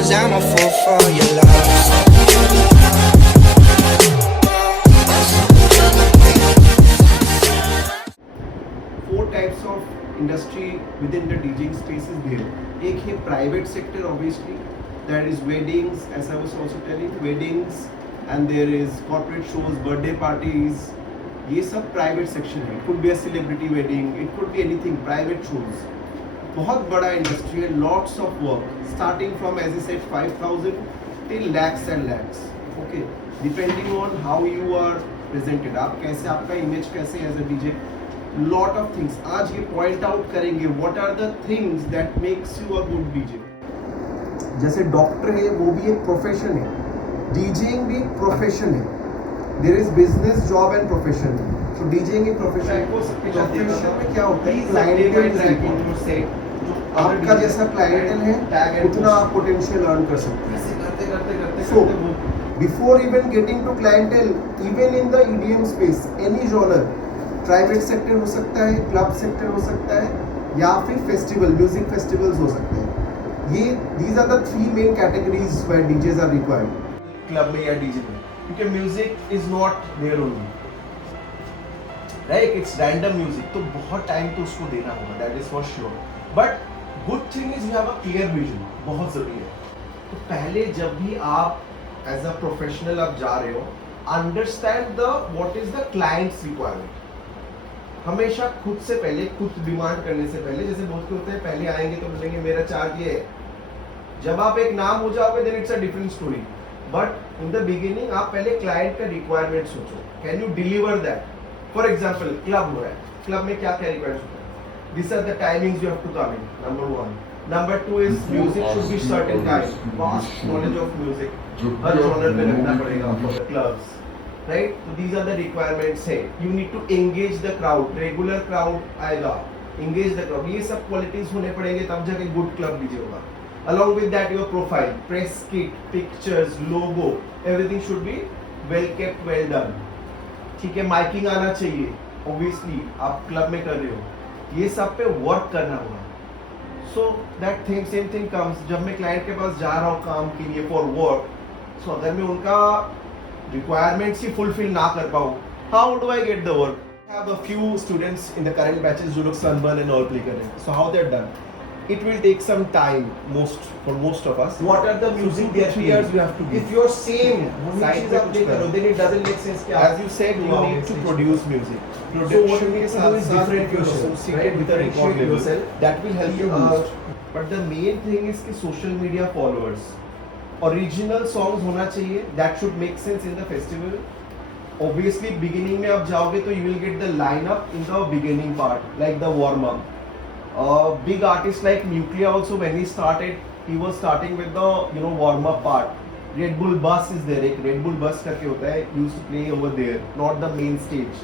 'cause I'm a fool for your love. Four types of industry within the DJing space is there. एक है private sector obviously, that is weddings, as I was also telling, weddings, and there is corporate shows, birthday parties. ये सब private section है. It could be a celebrity wedding, it could be anything, private shows. बहुत बड़ा industry है, lots of work, starting from as I said 5,000 till lakhs and lakhs. Okay, depending on how you are presented, आप कैसे, आपका image कैसे as a DJ. Lot of things. आज ये point out करेंगे what are the things that makes you a good DJ. जैसे doctor है वो भी एक प्रोफेशन है, डीजेइंग भी एक प्रोफेशन है. There is business, job and profession. तो डीजेइंग एक प्रोफेशन है. प्रोफेशन में क्या होता है, क्लाइंटेल, आपका जैसा क्लाइंटेल है उतना आप पोटेंशियल अर्न कर सकते हैं. So before even getting to clientele, even in the EDM space, any genre, private sector हो सकता है, क्लब सेक्टर हो सकता है, या फिर फेस्टिवल, म्यूजिक फेस्टिवल्स हो सकते हैं. ये these are the three main categories where DJs are required. Club में या डीजे में, क्योंकि music is not there only, right, it's random music, तो बहुत टाइम तो उसको देना होगा, that is for sure. But good thing is you have a clear vision, बहुत जरूरी है. तो पहले जब भी आप एज अ प्रोफेशनल आप जा रहे हो, understand the what is the clients requirement. हमेशा खुद से पहले, खुद डिमांड करने से पहले, जैसे बहुत के होते हैं पहले आएंगे तो बोलेंगे मेरा चार्ज ये है. जब आप एक नाम हो जाओगे then it's a different story. But in the beginning आप पहले क्लाइंट का रिक्वायरमेंट सोचो, can you deliver that. For example club हो है, क्लब में क्या क्या रिक्वायरमेंट होता है, this are the timings you have to come in, number 1. Number 2 is music should be certain kind, vast knowledge of music, हर genre में रखना पड़ेगा फॉर द क्लब्स, राइट. तो दीज आर द रिक्वायरमेंट्स है. You need to engage the crowd, regular crowd आएगा, engage the crowd, ये सब qualities होने पड़ेंगे तब जाके गुड क्लब डीजे होगा. Along with that, your profile, press kit, pictures, logo, everything should be well kept, well done. ठीक है, माइकिंग आना चाहिए, obviously आप क्लब में कर रहे हो, ये सब पे वर्क करना होगा. So that thing, same thing comes जब मैं क्लाइंट के पास जा रहा हूँ काम के लिए for work. So अगर मैं उनका requirements ही fulfill ना कर पाऊँ, how do I get the work? I have a few students in the current batches जो लोग Sunburn and all play कर रहे हैं. So how they're done? It will take some time, for most of us. What are the music theaters you have to give? If you're same side पे कुछ करो, then it doesn't make sense. As you said, you need to produce music. Production के साथ is different. You're associated with a record label. That will help you boost. But the main thing is कि social media followers. Original songs होना चाहिए. That should make sense in the festival. Obviously, beginning में आप जाओगे तो you will get the lineup in the beginning part, like the warm up. Big artists like Nuclear also, when he started, he was starting with the warm up part. Red Bull Bus is there, एक Red Bull Bus करके होता है, used to play over there, not the main stage.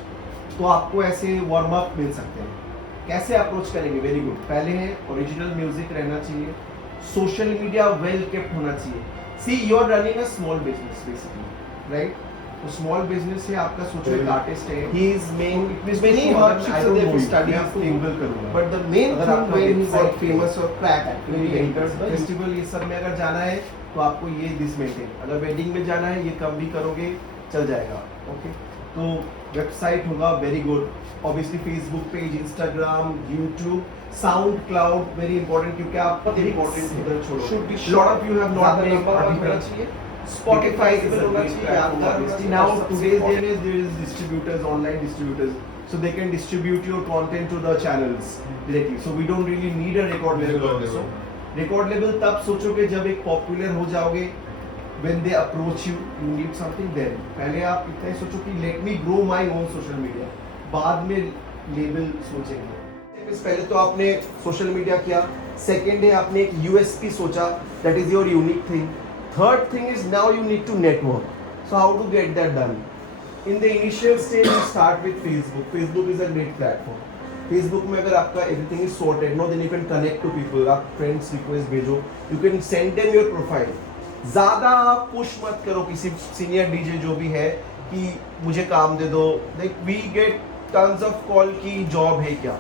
तो आपको ऐसे warm up मिल सकते हैं. कैसे अप्रोच करेंगे? Very good. पहले है ओरिजिनल म्यूजिक रहना चाहिए, सोशल मीडिया वेल केप्ट होना चाहिए. See you are running a small business basically, right. तो स्मॉल बिजनेस है, आपका सोचो एक आर्टिस्ट है, he is main, it is very hardships are there for study table करूंगा. But the main thing when he got famous और crack when he enters the festival, ये सब में अगर जाना है तो आपको ये दिस मेंटेन. अगर वेडिंग में जाना है ये कम भी करोगे चल जाएगा. ओके, तो वेबसाइट होगा, very good. Obviously Facebook page, Instagram, YouTube, sound cloud very important, क्योंकि आप इंपॉर्टेंट उधर छोड़ो. Lot of you have not make होना चाहिए. Spotify होना चाहिए आपका. Now today's day there is distributors, online distributors, so they can distribute your content to the channels directly. So we don't really need a record label also. Record label तब सोचोगे जब एक popular हो जाओगे. When they approach you, you need something then. पहले आप इतना ही सोचो कि let me grow my own social media. बाद में label सोचेंगे. पहले तो आपने social media किया. Second है आपने एक USP सोचा, that is your unique thing. Third thing is now you need to network. So how to get that done? In the initial stage, you start with Facebook. Facebook is a great platform. Facebook में अगर आपका everything is sorted, no, then you can connect to people. आप friends request भेजो. You can send them your profile. ज़्यादा आप push मत करो किसी senior DJ जो भी है कि मुझे काम दे दो. Like we get tons of call कि job है क्या?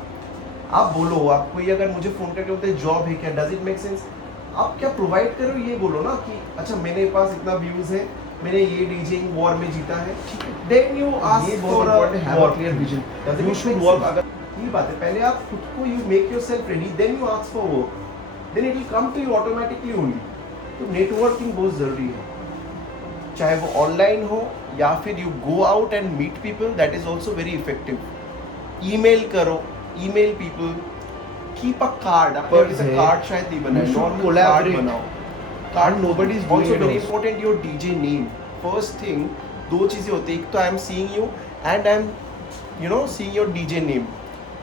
आप बोलो, आप कोई अगर मुझे phone करके बोलते हैं job है क्या? Does it make sense? आप क्या प्रोवाइड करो ये बोलो ना कि अच्छा मेरे पास इतना व्यूज है, मैंने ये डीजिंग वॉर में जीता है, ठीक है, then you ask for a clear vision, you should work. अगर ये बात है, पहले आप खुद को you make yourself ready, then you ask for work, then it will come to you automatically only. तो नेटवर्किंग बहुत जरूरी है, चाहे वो ऑनलाइन हो या फिर you go out and meet people, that is also very effective. Email करो, email people, keep a card. आपके पर जैसे है, कार्ड शायद नहीं बनाए, you should normal card collaborate. बनाओ। Card Nobody is doing also it very also. Important, your DJ name. First thing, दो चीजें होती है, एक तो I am seeing you and I am you know seeing your DJ name.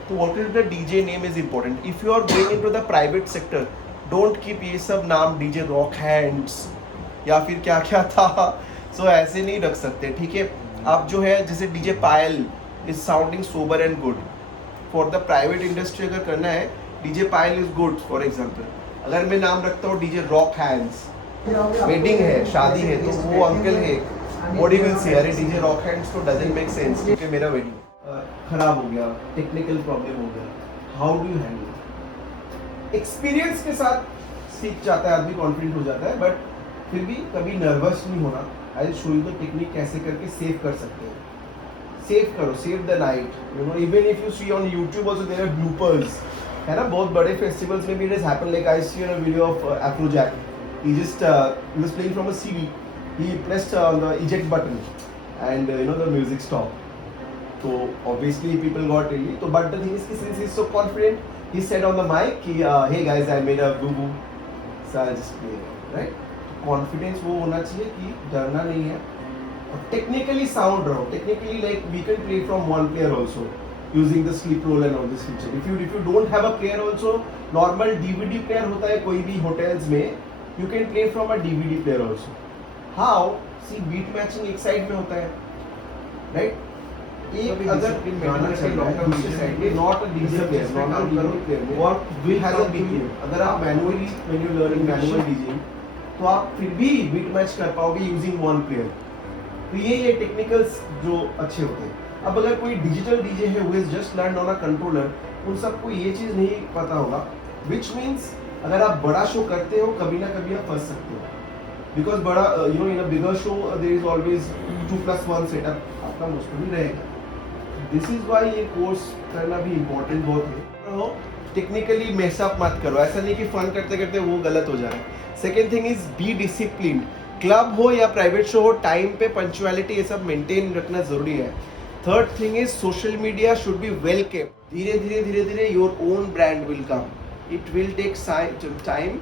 तो what is the DJ name is important. If you are going into the private sector, don't keep ये सब नाम डीजे रॉक हैंड्स या फिर क्या क्या था, सो ऐसे नहीं रख सकते, ठीक है। आप जो है जैसे DJ Payal is sounding sober and good. For the private industry अगर करना है, DJ Payal is good for example. अगर मैं नाम रखता हूँ डीजे रॉक हैंड्स, वेडिंग है, शादी है, तो वो अंकल है, बॉडी विल से अरे डीजे रॉक हैंड्स तो डजंट मेक सेंस, क्योंकि मेरा वेडिंग खराब हो गया, टेक्निकल प्रॉब्लम हो गया, how do you handle. Experience के साथ सीख जाता है आदमी, कॉन्फिडेंट हो जाता है, बट फिर भी कभी नर्वस नहीं होना। I will show you the technique कैसे करके सेव कर सकते हैं। सेव करो, save the night, you know, even if you see on YouTube also there are bloopers, है ना। बहुत बड़े फेस्टिवल्स में भी it has happened, like I see on a video of Afrojack, he just he was playing from a CD, he pressed on the eject button and you know the music stop. So obviously people got really, so but the thing is since he's so confident, he said on the mic कि hey guys I made a boo boo, so I'll just play, right? Confidence वो होना चाहिए कि डरना नहीं है, और technically sound रहो, technically like we can play from one player also using the sleep roll and all this feature. If you don't have a player also, normal DVD player होता है कोई भी hotels में, you can play from a DVD player also. How? See beat matching एक side में होता है, right? एक अगर गाना चल रहा है दूसरी साइड पे, not a DJ player, normal DJ player में work will has a beat. अगर आप manually when you learning manual DJing, तो आप फिर भी बीट मैच कर पाओगे यूजिंग वन प्लेयर। तो ये टेक्निकल्स जो अच्छे होते हैं। अब अगर कोई डिजिटल डीजे है who is just learn on a controller, उन सबको ये चीज़ नहीं पता होगा, विच मीन्स अगर आप बड़ा शो करते हो कभी ना कभी आप फंस सकते हो, बिकॉज बड़ा you know in a bigger show their is always 2+1 setup आपका मुश्किल रहेगा। दिस इज वाई ये कोर्स करना भी इम्पोर्टेंट बहुत है। टेक्निकली मेसअप मत करो, ऐसा नहीं कि फन करते करते वो गलत हो जा रहा है। Second thing is be discipline. Club हो या प्राइवेट शो हो, टाइम पे पंक्चुअलिटी ये सब मेंटेन रखना जरूरी है। Third thing is social media should be well kept. धीरे धीरे your own brand will come, it will take time,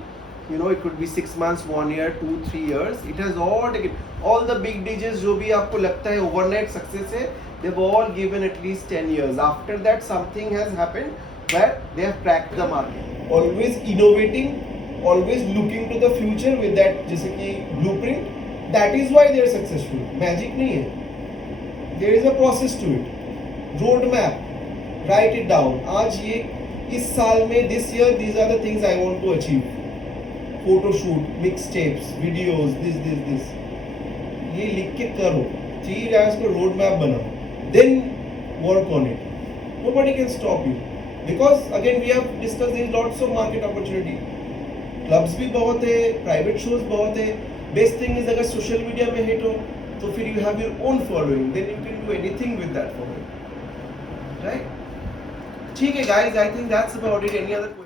you know, it could be 6 months, 1 year, 2, 3 years. It has all taken, all the big DJs जो भी आपको लगता है overnight success है, they've all given at least 10 years. After that something has happened where they have cracked the market. Always innovating, always looking to the future with that जैसे कि blueprint, that is why they are successful. Magic नहीं है, there is a process to it. Road map, write it down. आज ये इस साल में this year these are the things I want to achieve. Photo shoot, mix tapes, videos, this ये लिख के करो, 3 years को रोड मैप बनाओ, then work on it. Nobody can stop you, because again we have discuss there is lots of market opportunity. Clubs भी बहुत है, private shows बहुत है। बेस्ट थिंग इज अगर सोशल मीडिया में हिट हो तो फिर you have your own following, then you can do anything with that following, right? ठीक है guys, I think that's about it. Any other